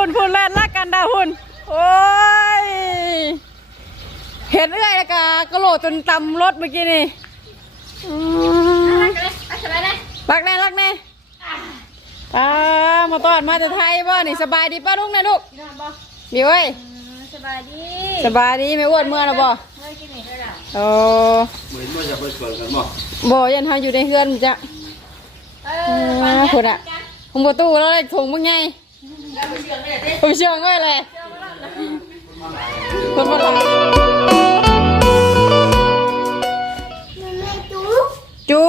หุ่นหุ่นแล่นรักกันดาหุ่นโอ้ย เห็นเอื้อยแล้วก็กระโหลกจนตำรถเมื่อกี้นี่อืมรักแน่รักแน่ป้ามาตอนมาจากไทยบ่นี่สบายดีป้าลุงนะลูกมีเว้ยสบายดีสบายดีไม่อ้วนเมื่อนะบ่เมื่อกี้นี่ก็ได้โอ้เหมือนว่าจะไปสวนกันบ่บ่ยันเฮาอยู่ในเฮือนจ้ะเออ่าพุ่นอะคงประตูแล้วเลยถุงมึงไง ผมเชื่องไว้เลยคนมาหลังจู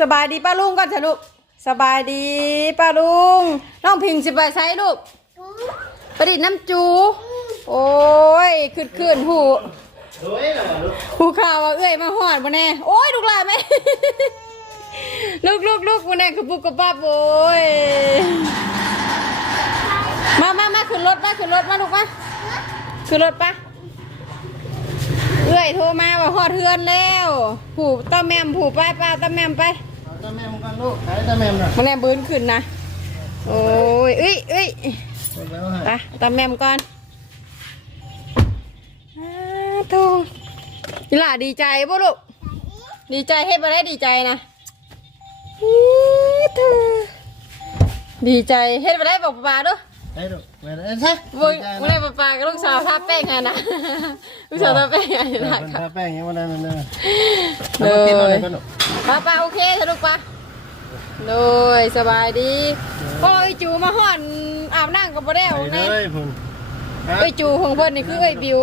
สบายดีป้าลุงก่อนเถอะลูกสบายดีป้าลุงน้องพิงสิไปใช้ลูกประดิษฐ์น้ำจู โอ้ยขึ้นขึ้นหูเฮ้ยเหรอลูกหูข่าวว่าเอ้ยมาหอดมาแน่โอ้ยลูกหลานแม่ลูกลูกลูกมาแน่คือปุกกระปับโอ้ย มามามาขึ้นรถมาขึ้นรถมาลูกมาขึ้นรถปะเอ้ยโทรมาว่าหอดเทือนแล้วผูตาแมมผูไปป้าตาแมมไปเอาตาแม่มกันลูกขายตาแม่มน่ะมาแน่บืนขึ้นนะโอ้ยเอ้ยเอ้ยหมดแล้วฮะไปตาแมมก่อนอ้าทูนี่ล่ะดีใจป่ะลูกดีใจให้ไปได้ดีใจนะอี๋เธอดีใจเฮ็ดไปได้บอกป้าด้วย ได้ลูกไปได้ซะมึงมึงได้ป้ากับลูกสาวทาแป้งไงนะลูกสาวทาแป้งไงเดี๋ยวนะเป็นครับทาแป้งอย่างนี้มาได้นั่นน่ะเลเอามากินอะไรยกันลูกป้าป้าโอเคสนุกป้าโดยสบายดีโอ้ยจูมาห่อนอาบน้ำกับบ่ได้ไปเอาเลแน่ยพุ่นเอ้ยจูของเพิ่นนี่คือเอ้ยบิว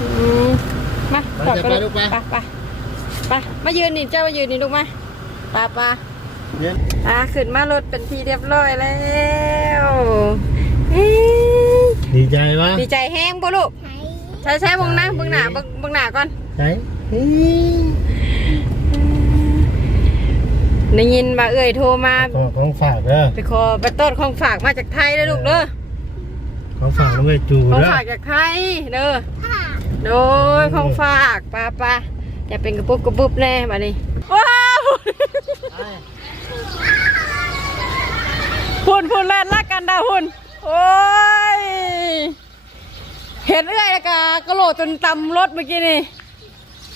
อืมมาขอดกันลูกไปไปไปมายืนนี่เจ้ามายืนนี่ลูกมาป้าป้าเย็น อะขึ้นมารถเป็นทีเรียบร้อยแล้วเฮ้ยดีใจปะดีใจแห้งบ่ลูกใช้ใช้เบงหน้าเบงหน้าเบิ่งเบงหน้าก่อนใช่เฮ้ยได้ยินมาเอ่ยโทรมาของของฝากเด้อไปขอไปต้นของฝากมาจากไทยเลยลูกเด้อของฝากน้องเอ้ยจูของเด้อฝากจากไทยเด้อโดยของฝากป้าป้าอย่าเป็นกระปุกกระปุบแน่มานี่ว้าว หุ่นหุ่นแล่นรักกันดาหุ่นโอ้ย เห็นเอื้อยแล้วก็กระโหลกจนตำรถเมื่อกี้นี่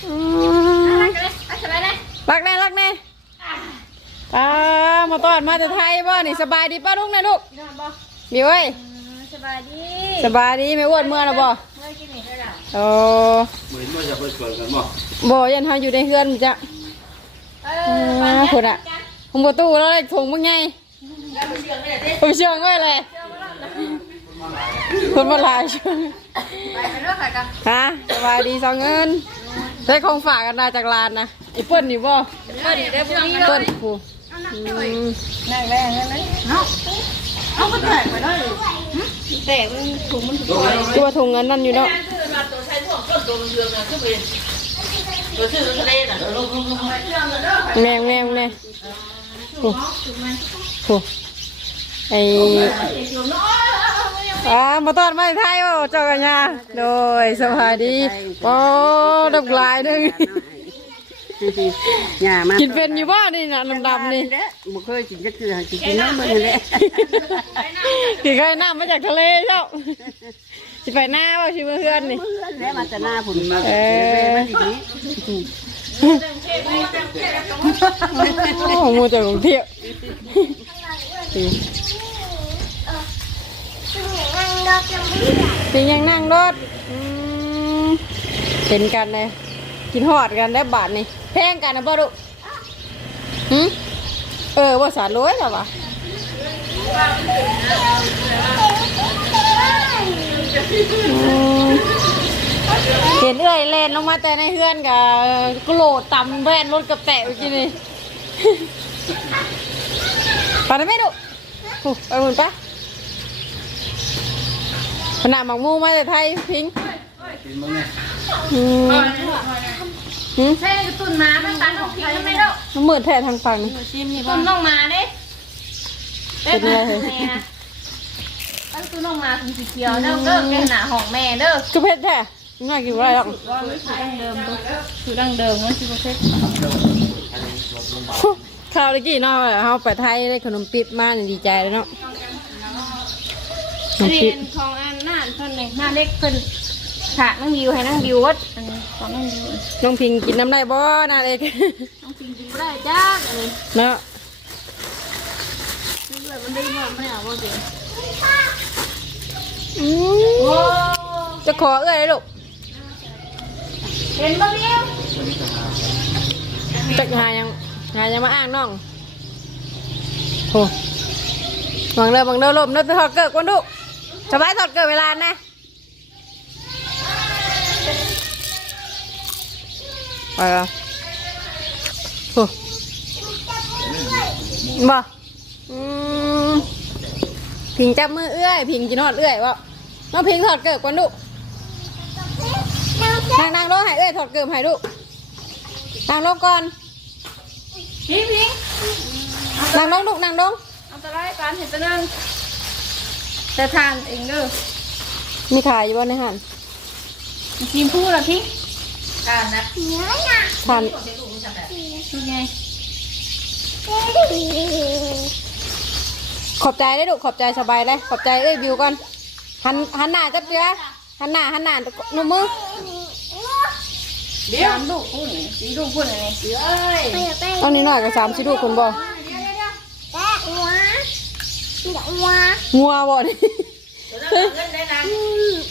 อืมสบายดีรักแน่รักแน่ป้ามาตอนมาจากไทยบ่นี่สบายดีป้าลุงนะลูกมีไว้ยสบายดี สบายดีไม่อ้วนเมื่อนะบ่เมื่อกี้นี่ก็ได้โอ้เหมือนว่าจะไปสวนกันบ่บ่ยันเฮาอยู่ในเฮือนจ้ะเออ่าพุ่นอะผมประตูแล้วเลยถุงมึงไงผม เชื่องไว้เลยคนมาหลายช่วงไปไปเรื่องอะไรกันฮะสบายดีสองเงินได้ของฝากกันมาจากร้านนะไอ้เปิ้ลนี่บ่เออดีได้บุรีเปิ้ลผู้อืมนั่งแรงนั่นเลยเอาะเอามันแตกไปได้แตกมันถุงมันถุงตัวถุงเงินนั่นอยู่เนาะแม่งแม่งแม่ง โอ้โหไออ่ามาตอนมาไทยว่าเจ้ากันยาโดยสวัสดีโอ้ดับลายหนึงอย่ามากินเป็นอยู่บ้านนี่นะดำๆนี่แหละบ่เคยกินก็คือหากินกินน้ำมันแหละกินไข่น้ำมาจากทะเลเจ้าสิไปหน้าว่าชิมเพื่อนนี่เพื่อนแล้วมาแต่หน้าผมมาเออมาดีนี้ โอ้โหจากกรุงเทพเป็นยังนั่งรถอืมเห็นกันเลยกินหอดกันได้บาทนี่แพงกันนะบ่ดุหืมเออว่าสารร้อยหรอวะอื เห็นเอ้อยเล่นลงมาแต่ในเฮือนกับกโหลดตำแว่นรถกับแตะเมื่อกี้นี่ไปได้ไหมดุโอ้ไปหมุนปะขนาดหมักมูมาจากไทยพิงกินมั้งไงอืมอืมใช่ตุ่นมามันตันของพี่ไม่ได้น้ำมืดแท้ทางฝั่งนี่ตุ่นน้องมาเด้เป็นไงตั้งตุ่นน้องมาคุณสีเขียวเด้อเด้อแกหนาของแม่เด้อก็เพชรแท้ น่ากินอะไรหรอกว่ามันคือดั้งเดิมตัวคือดั้งเดิมมันคือประเภทข้าวตะกี้เนาะเขาไปไทยได้ขนมปิ๊บมานี่ดีใจเลยเนาะน้องนี่พิงเป็นของอันหน้าเพิ่นเลยหน้าเล็กเพิ่นถากนั่งดิวให้นั่งดิววัดอันนี้ของนั่งดิวน้องพิงกินน้ำได้บ่น่าเล็ก น้องจริงจริงบ่ได้จ้าอันนี้เนาะซื้อด้วยมันได้บ่ไม่เอาบ่เจ๋งอืมโอ้จะขอเอ้ยเลยลูก เห็นบ่เดียวจะหายังหายังมาอ้างน้องโหบังเด้อบังเด้อลมเด้อไปถอดเกิดก่อนลูสบายถอดเกิดเวลานะไปอะโหบ่อืมพิงจับมือเอื้อยพิงกินอดเอื้อยบ่มาพิงถอดเกิดก่อนลู นั่งนั่งลงให้เอื้อยถอดเกิดให้ลูกนั่งลงก่อนพิงพิงนั่งลงลูกนั่งลงเอาตะไลการเห็นตะนึงแต่ทานเองเด้อมีขายอยู่บ่ในหันทีมพูดละพิงทานนะทานเป็นไงขอบใจได้ลูกขอบใจสบายเลยขอบใจเอ้ยบิวก่อนหันหันหน้าจับเจือหันหน้าหันหน้าหนุ่มมือ เดี๋ยวลูกพูดนี่สีลูกพูดนี่เอ้ยเอานิดหน่อยกับสามสิลูกคนบ่งัวบ่นี่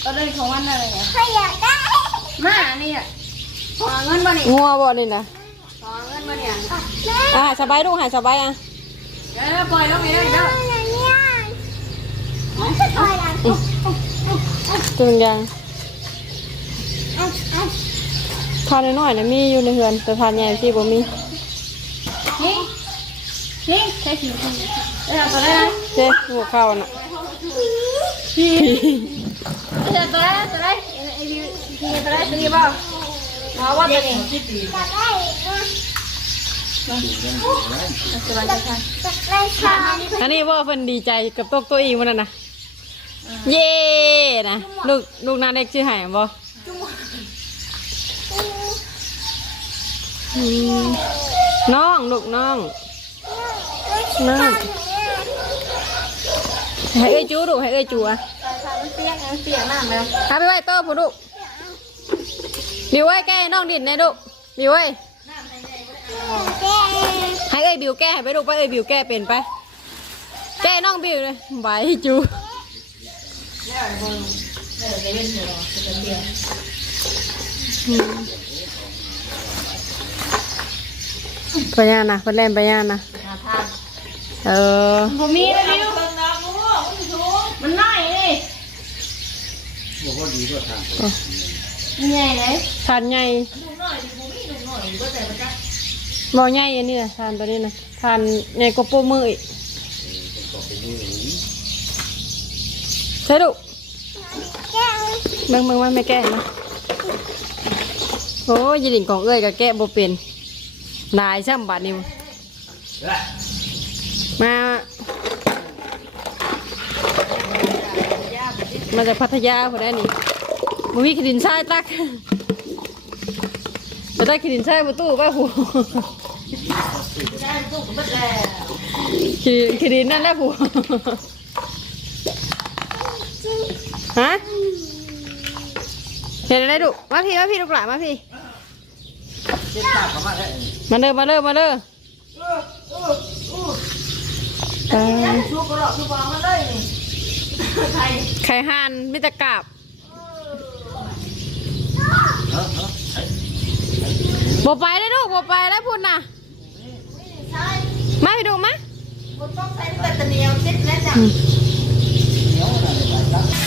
ตอนเล่นของวันอะไรเนี่ยมาเนี่ยขอเงินบ่นี่งัวบ่นี่นะขอเงินบ่เนี่ยอ่าสบายลูกหายสบายอะเดี๋ยวปล่อยลงไปเลยเด้อตัวยัง ทานน้อยๆนะมีอยู่ในเฮือนแต่ทานใหญ่ที่บ่มีนี่นี่ใช่ผิวคุณเดี๋ยวตัวแรกเจ๊หัวเข้าน่ะเดี๋ยวตัวแรกตัวแรกไอ้ผิวผิวตัวแรกตีบ่เอาว่าตัวนี้สบายใจค่ะอันนี้ว่าเพิ่นดีใจกับตกตัวเองมันน่ะนะเย่นะลูกลูกนาเด็กชื่อหายบ่อืม น้องลูกน้องน้องให้เอ้ยจูลูกให้เอ้ยจูอะมันเปียกมันเปียกมากเลยพาไปไหว้โต๊ะผู้ลูกบิวไว้แก้ให้น้องดินในลูกบิวไว้ให้เอ้ยบิวแก้ให้ไปลูกไปเอ้ยบิวแก้เป็นไป แก้น้องบิวเลยบายให้จูอืม ไปย่านนะไปเล่นไปย่านนะเออผมมีแล้วดิวมันน้อยนี่บอกว่าดีก็ทางมันใหญ่เลยทานใหญ่บ่ใหญ่อันนี้นะทานตัวนี้นะทานใหญ่กว่าโป้มืออีกใช่ลูกเบิ่งเบิ่งว่าไม่แก้นะโอ้ยยดิ่งของเอ้ยกับแก้บ่เป็น นายช่ำบัดนี่มา มาจากพัทยาพอได้นี่บ่มีขีดินทรายตักบ่ได้ขีดินทรายประตูไปหูขีขีดินนั่นแหละผูฮะเห็นอะไรดุมาพี่มาพี่ลูกหลานมาพี่ มาเด้อมาเด้อมาเด้อเอ่อลูกก็หลอกลูกบอกมาเลยนี่ใครไข่ห่านมิตรกาบบ่ไปเลยลูกบ่ไปแล้วพุ่นน่ะมาไปดูมาบนต้องใช้แบตเตอรี่ติดแล้วจ้ะ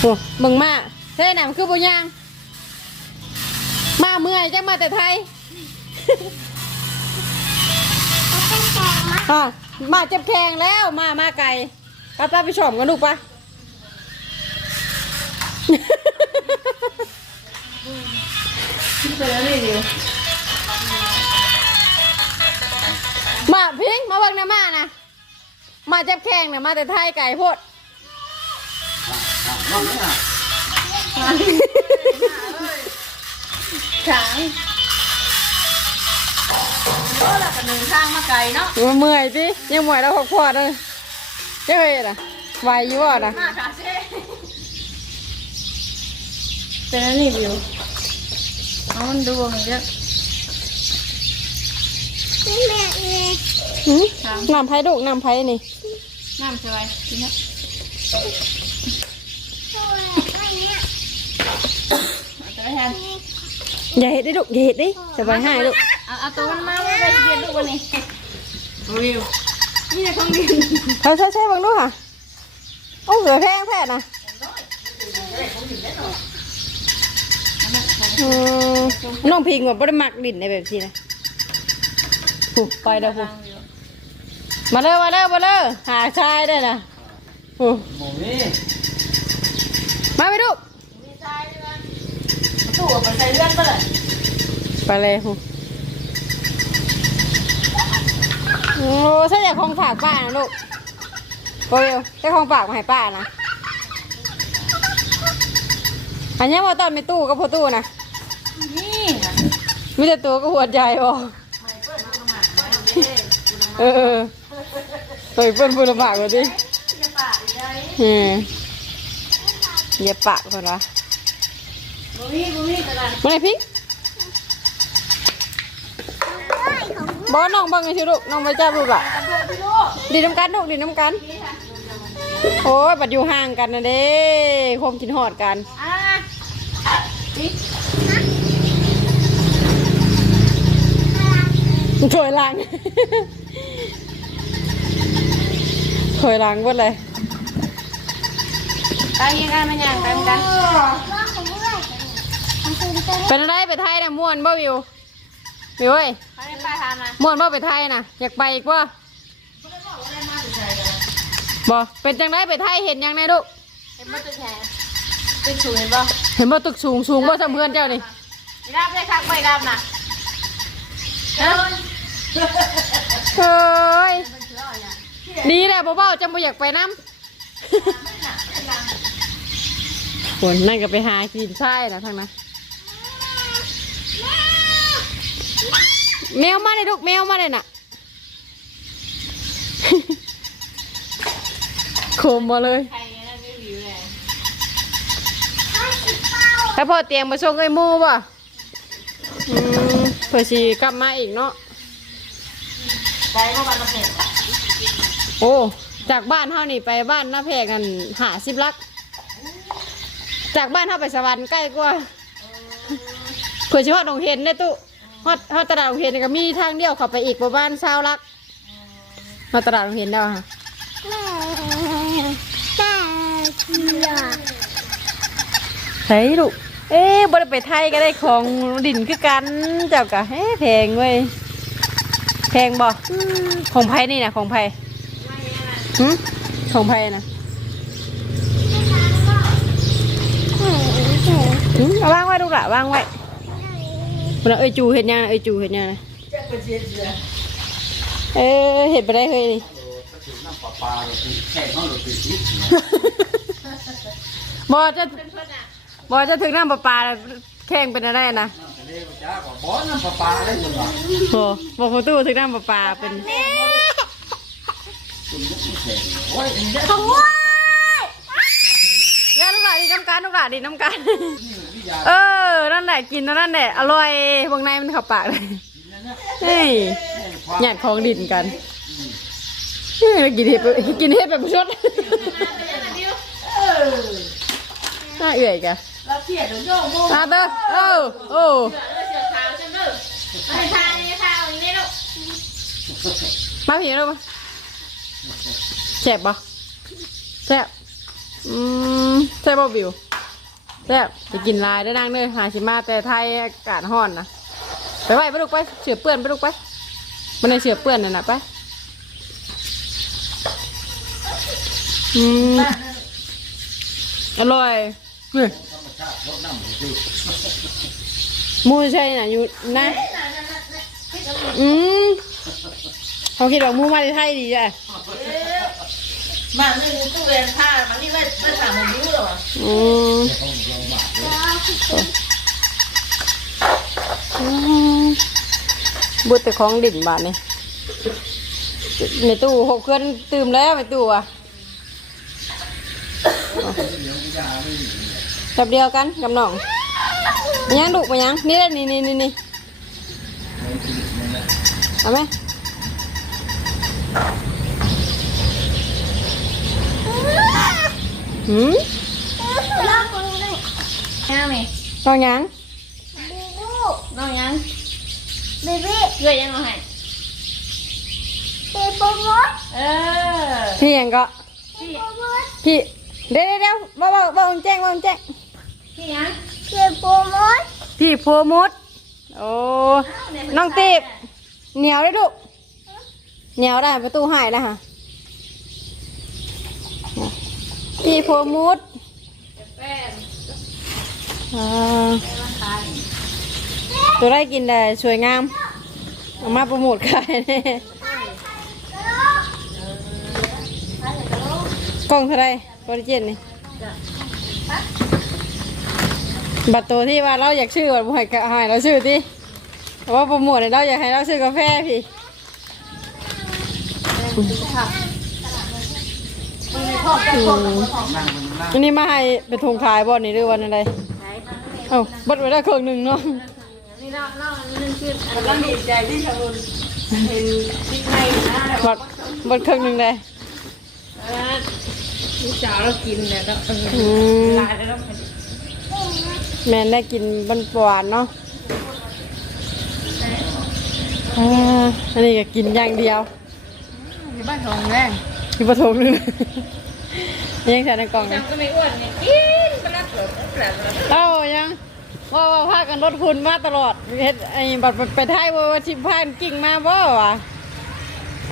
โอ้มึงมาเท่ไหนมันคือบุญยาง มาเมื่อยจังมาแต่ไทย อะมาเจ็บแขงแล้วมามาไกลป้าป้าไปชมกันลูกปะเจอนี่ดิวมาพิงมาเบิ่งนะมานะมาเจ็บแขงเนี่ยมาแต่ไทยไก่โพดฉางโอ้ละกันหนึ่งทางมาไกลเนาะเมื่อยสิยังเมื่อยแล้วขอบขวดเลยเจ้าเฮ้ยล่ะไหวอยู่บ่นะมาค่ะเซ่เป็นอันนี้วิวเอามันดูมันเยอะหืมน้ำไผ่ดุกน้ำไผ่นี่น้ำสวยกินนะเอาตัวแทนอย่าเห็ดได้ดุอย่าเห็ดดิสบายให้ดุ เอาเอาตัวมันมาไว้ไปเรียนลูกวันนี้วิวนี่นะของดินเขาใช้ใช้บังดูค่ะโอ้เหลือแพงแท้นะอืมน้องพิงว่าบ่ได้มักดินในแบบนี้นะผูไปเด้อผูมาเด้อมาเด้อมาเด้อหาชายได้นะผูหมูนี่มาไปดูตู้เอาไปใส่เลื่อนไปเลยไปเลยผู โอ้ใช่อยากของฝากป้านะลูกโอ้ยใช่ของฝากมาให้ป้านะอันนี้พอตอนมีตู้ก็พอตู้นะนี่นะมีแต่ตัวก็หัวใจออกเออเออเปิดเปิ้นพูดลำบากกว่าดิอืมเหยียบปากคนวะบุมี่บุมี่กระดานมาไหนพี่ บอสน้องบังไงชิลูกน้องไปจับลูกอะดีน้ำกันลูกดีน้ำกัน โอ้ยบัดอยู่ห่างกันนะเด้คมกินหอดกันอะนี่ถอยหลังถอยหลังหมดเลยตายยังกันมันยังตายมันกันเป็นอะไรไปไทยนะม่วนบ่วิว วิวเอ้ยเขาไม่ไปทานนะม่วนบ่ไปไทยนะอยากไปอีกว่าบ่เป็นจังไดไปไทยเห็นยังไงลูกเห็นมันจะแฉเป็นสูงเห็นป่ะเห็นบ่ตึกสูงสูงบ่สำเพื่อนเจ้านี่ไม่รับได้คักไม่รับนะเดินเฮ้ยดีแหละบ่เบ้าจังบ่อยากไปน้ำคนนั่นก็ไปหากินใช่นะทางนั้น แมวมาเลยลูกแมวมาเลยน่ะโคมมาเลยใครเนี่ยนะไม่วิวเลยถ้าพอเตียงมาส่งไอ้หมูป่ะอืมเพื่อชีกลับมาอีกเนาะใจก็มันมาเสร็จโอ้ จากบ้านเท่านี่ไปบ้านหน้าแพกกันหาสิบลัก จากบ้านเท่าไปสวรรค์ใกล้กว่าเพื่อเฉพาะดงเห็นเนี่ยตุ ฮอดฮอดตลาดดงเห็นนี่ก็มีทางเดียวเข้าไปอีกประมาณเช้าลักมาตลาดดงเห็นแล้วค่ะใช่ลูกเอ๊ะบ่ได้ไปไทยก็ได้ของดินคือกันเจ้ากะเฮ้แพงเว้ยแพงบ่ของไผ่นี่นะของไผ่หืมของไผ่นะหืมเอาวางไว้ลูกละวางไว้ เวลาเอ้ยจูเห็นยังเอ้ยจูเห็นยังนะเออเห็นไปได้เคยนี่น้ำปลาปลาเลยแค่ห้องเราติดนิดบอจะบอจะถึงน้ำประปาแล้วแข่งเป็นอะไรนะน้ำทะเลก็จ้าก็บ่อน้ำปลาปลาได้ยังไงโอ้บอกประตูถึงน้ำประปาเป็นคุณมุกไม่แข็งโอ้ยนี่ยาลูกหลานดีน้ำกันลูกหลานดีน้ำกัน เออ นั่นแหละกินแล้วนั่นแหละ อร่อยบางในมันเขับปากเลยเฮ้ยหยาดของดินกันเฮ้ยกินเห็ดไปกินเห็ดแบบประชดน่าเอื่อยกะเราเขียนโยกโม่ตาเตอโอ้โอ้เสือเสือขาวจังเลยไม่ทานนี่ทานอย่างนี้ลูกมาผีแล้วมาแซ่บปะแซ่บอืมแซ่บบ่บิว แซ่บจะกินลายได้นั่งเนยหาชิมาแต่ไทยอากาศร้อนนะไปไปไปลูกไปเสือเปื้อนไปลูกไปมันในเสือเปื้อนน่ะนะไปอืมอร่อยนี่มูใช่น่ะอยู่นะอืมเขาคิดว่ามูมาในไทยดีจ้ะ มาไม่รู้ตู้เรียนผ้ามันนี่ไม่ไม่ถามผมรู้หรออือืมบุตรแต่ของดิ่นบาทนี่ในตู้หกเคลื่อนตื่มแล้วในตู้อะแบบเดียวกันกับน้องมายังดุมายังนี่แหละนี่นี่นี่นี่เอาไหม หืมแม่ไหมน้องยังน้องยังเบบี้เกลือยังเอาให้เบบี้เออพี่ยังก็พี่พี่เดี๋ยวเดี๋ยวเดี๋ยวบ่บ่บ่แจ้งบ่แจ้งพี่ยังพี่โพมุดโอ้น้องตีบเหนียวได้ดุเหนียวได้ประตูหายแล้วฮะ พี่โพมุดตัวได้กินได้สวยงามเอามาโปรโมทขายเนี่ยกล้องเท่าไรบริเจนนี่บัตรตัวที่ว่าเราอยากชื่อบัตรบุหายกะหายเราชื่อที่ว่าโปรโมทเนี่ยเราอยากให้เราชื่อกาแฟพี่ อืมนั่งมันนั่งอันนี้มาให้เป็นทงขายบ่นี่หรือวันอะไรเอ้าบัดไว้ได้เครื่องหนึ่งเนาะนี่เราเรานึ่งขึ้นกำลังดีใจที่ชาวบุญเห็นติ๊กไทยนะแล้วบัดบัดเครื่องหนึ่งได้ลูกสาวเรากินเนี่ยเราเอออืมลายแล้วเราแม่นได้กินบันปวานเนาะอ่าอันนี้ก็กินอย่างเดียวอยู่บ้านทองแรงกินปลาทงหนึง ยังใส่ในกล่องนะจำก็ไม่อ้วนเนี่ยกินก็รักเหลือแปลกเลยเอ้ายังว่าว่าพากันลดคุณมาตลอดเฮ็ดไอ้บัดไปไปไทยว่าว่าชิมพานกิ่งมาบ่วะ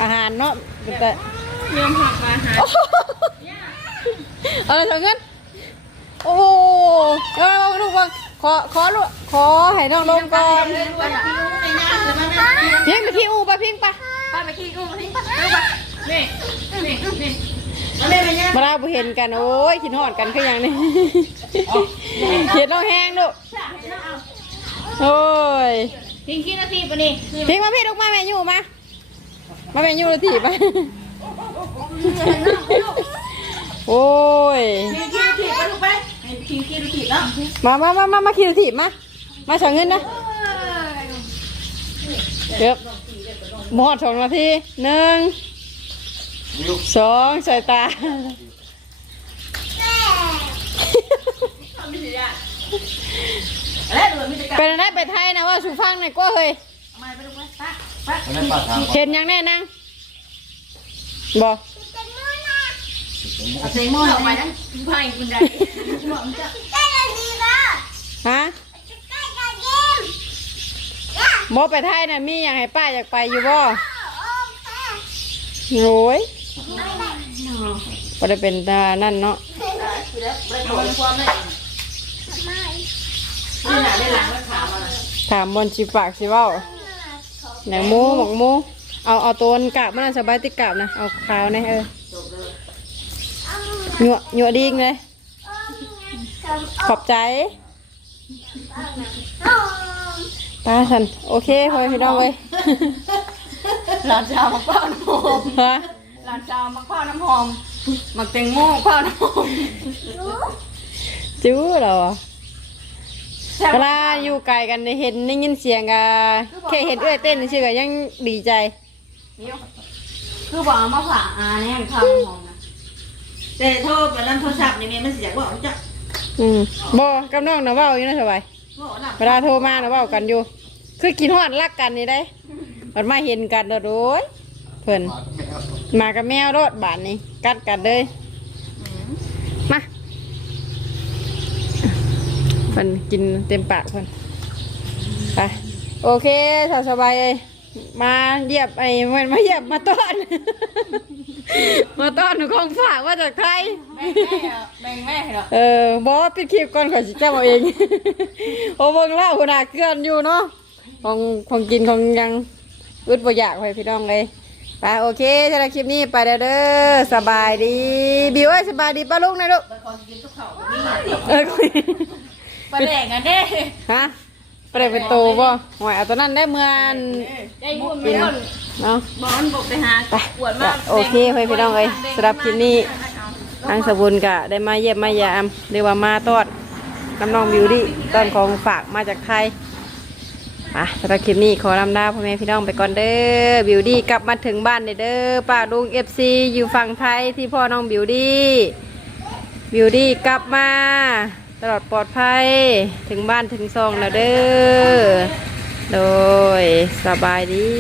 อาหารเนาะแต่เริ่มหักมาหาเอาเลยสองเงินโอ้โหเอาเอาลูกวางขอขอลูกขอให้น้องลงก่อนเรื่องวันที่อุ้มในน้ำแล้วมันน่ะเพียงไปขี้อูไปเพียงไปป้าไปขี้กุ้งทิ้งป้าลูกป้านี่นี่นี่มาเลยไปเนี่ยมาเราไปเห็นกันโอ้ยขินหอดกันคืออย่างนี้เห็นน้องแห้งลูกโอ้ยทิ้งกี่นาทีปะนี่เพียงมาพี่ลูกมาแม่อยู่มามาแม่อยู่เลยถีบไปโอ้ยทิ้งกี่นาทีไปลูกไปทิ้งกี่นาทีแล้วมามามามามาขี่ถีบมา มาสองเงินนะเดี๋ยวหมดสองนาทีหนึ่งนิ้วสองสายตา แล้วเดี๋ยวมีแต่การเป็นอะไรไปไทยนะว่าสุฟังหน่อยก็เฮ้ยมาไปลูกไปป้าป้าอันนั้นป้าถามว่าเห็นยังแน่นังบอกเอาเสียงมั่วออกไปนะไพ่คุณได้บอกมันจะฮะบอไปไทยนะมีอยากให้ป้าอยากไปอยู่บ่โอ้ยบ่ได้เป็นตานั่นเนาะมันความได้ นี่หนาได้หลังแล้วขามาถามบนสิปากสิเว้าไหนหมูหมกหมูเอาเอาตัวกาบมันนะสบายติดกาบนะเอาขาวนะเออหยวหยวดีงเลยขอบใจตาสันโอเคพอพี่น้องเลยหลานชาวมะพร้าวน้ำหอมฮะหลานชาวมะพร้าวน้ำหอมหมักแตงโมมะพร้าวน้ำหอมจู้เหรอ เวลาอยู่ไกลกันได้เห็นได้ยินเสียงกะแค่เห็นเอื้อยเต้นชื่อก็ยังดีใจ คือบอกมาผ่าอาเนี่ยข้าวหอมนะแต่โทษไปนั่นโทรศัพท์นี่แม่มันเสียบอกจะอืมบ่กับน้องนะเว้าอยู่นะสบายบอกหลับเวลาโทรมานะเว้ากันอยู่ คือกินฮอดรักกันนี่ได้มันมาเห็นกันโดดโอ้ยเพิ่นมากับแมวโดดบานนี้กัดกันเลย มา เพิ่นกินเต็มปากเพิ่นไปโอเคสาวสบายเลยมาเยียบไอ้มันมาเยียบมาต้อน มาต้อนหนูของฝากมาจากไทยแบ่งแม่เหรอเออบอสปิดคลิปก่อนขอยสิแก้เอาเองโอ้เบิ่งแล้วคุณอาเกลือนอยู่เนาะของของกินของยังอึดบ่อยากไปพี่น้องเลยไปโอเคสำหรับคลิปนี้ไปเด้อเด้อสบายดีบิวเอ้ยสบายดีป้าลุงนะลูกไปขอกินทุกเขานี่เออ คุยไปแดกกันเด้ฮะไปได้เป็นโตบ่หอยเอาตัวนั้นได้เมื่อนได้บุญไม่ล้นเนาะบอลบอกไปหาไปปวดมากโอเคเพื่อนพี่น้องเอ้ยสำหรับคลิปนี้ทางสบุญกะได้มาเยี่ยมมายามเรียกว่ามาตอดน้ำน้องบิวดี้ตอนของฝากมาจากไทยอะสำหรับคลิปนี้ขอลำลาพ่อแม่พี่น้องไปก่อนเด้อบิวดี้กลับมาถึงบ้านเด้อเด้อป้าลุงเอฟซีอยู่ฝั่งไทยที่พ่อน้องบิวดี้บิวดี้กลับมา ตลอดปลอดภัยถึงบ้านถึงซองแล้วเด้อ โดยสบายดี